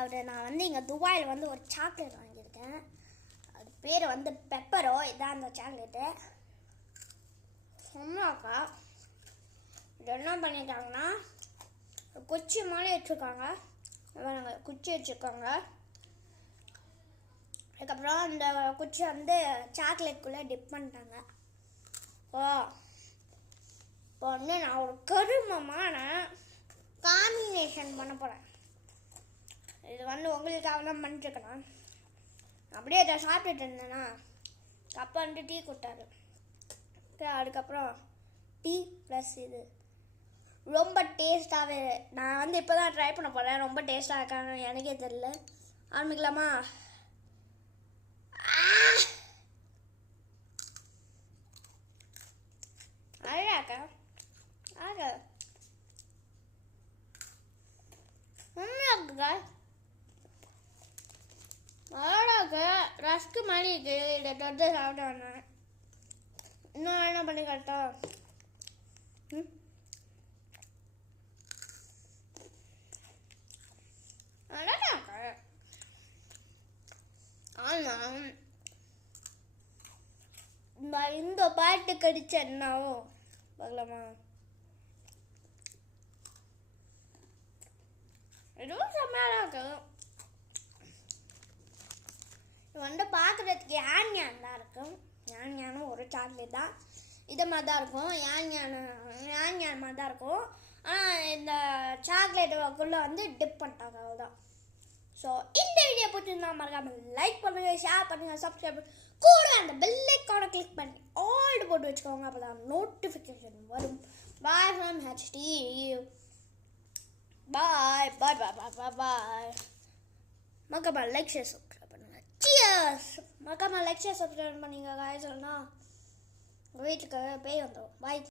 அதாவது நான் வந்து இங்கே துபாயில் வந்து ஒரு சாக்லேட் வாங்கியிருக்கேன். அது பேர் வந்து பெப்பரோ. இதான் அந்த சாக்லேட்டு. சொன்னாக்கா இது என்ன பண்ணியிருக்காங்கன்னா குச்சி மாதிரி வச்சுருக்காங்க. குச்சி வச்சுருக்காங்க. அதுக்கப்புறம் அந்த குச்சி வந்து சாக்லேட்குள்ளே டிப் பண்ணிட்டாங்க. இப்போ வந்து நான் ஒரு கருமமான காம்பினேஷன் பண்ண போகிறேன். இது வந்து உங்களுக்காக தான் பண்ணிட்டுருக்கேன். அப்படியே இதை சாப்பிட்டுட்டு இருந்தேன்னா அப்பா வந்து டீ கொடுத்தாரு. அதுக்கப்புறம் டீ ப்ளஸ் இது ரொம்ப டேஸ்ட்டாகவே. நான் வந்து இப்போ தான் ட்ரை பண்ண போகிறேன். ரொம்ப டேஸ்ட்டாக இருக்கான்னு எனக்கே தெரியல. ஆரம்பிக்கலாமா? அழகாக்கா அழகாக ரஸ்க்கு மாதிரி இருக்கு. இதை தொட்டு சாப்பிட்டாங்க. இன்னும் என்ன பண்ணி கரெக்டா அழகாக்கா. ஆனால் இந்த பாட்டு கடிச்ச என்னாவும் பார்க்கலாமா? எதுவும் செம்மையாக இருக்கு. இது வந்து பார்க்குறதுக்கு யான் தான் இருக்கும். யானும் ஒரு சாக்லேட் தான். இதை மாதிரி தான் இருக்கும். யான் மாதிரி தான் இருக்கும். ஆனால் இந்த சாக்லேட்டுக்குள்ளே வந்து டிப் பண்ணிட்டாங்க. அவ்வளோதான். ஸோ இந்த வீடியோ பிடிச்சிருந்தா மறக்காமல் லைக் பண்ணுங்கள், ஷேர் பண்ணுங்கள், சப்ஸ்கிரைப் பண்ணுங்கள். கூட அந்த பெல் ஐக்கானை கிளிக் பண்ணி ஆல் போட்டு வச்சுக்கோங்க. அப்போ தான் நோட்டிஃபிகேஷன் வரும். Bye from HD. Bye bye bye bye bye bye. மறக்காமல் லைக் ஷேர் சப்ஸ்கிரைப் பண்ணுங்கள். சியர்ஸ். மறக்காமல் லைக் ஷேர் சப்ஸ்கிரைப் பண்ணிங்க. காய் சொன்னால் உங்கள் வீட்டுக்கு பேய் வந்துடும். பாய்.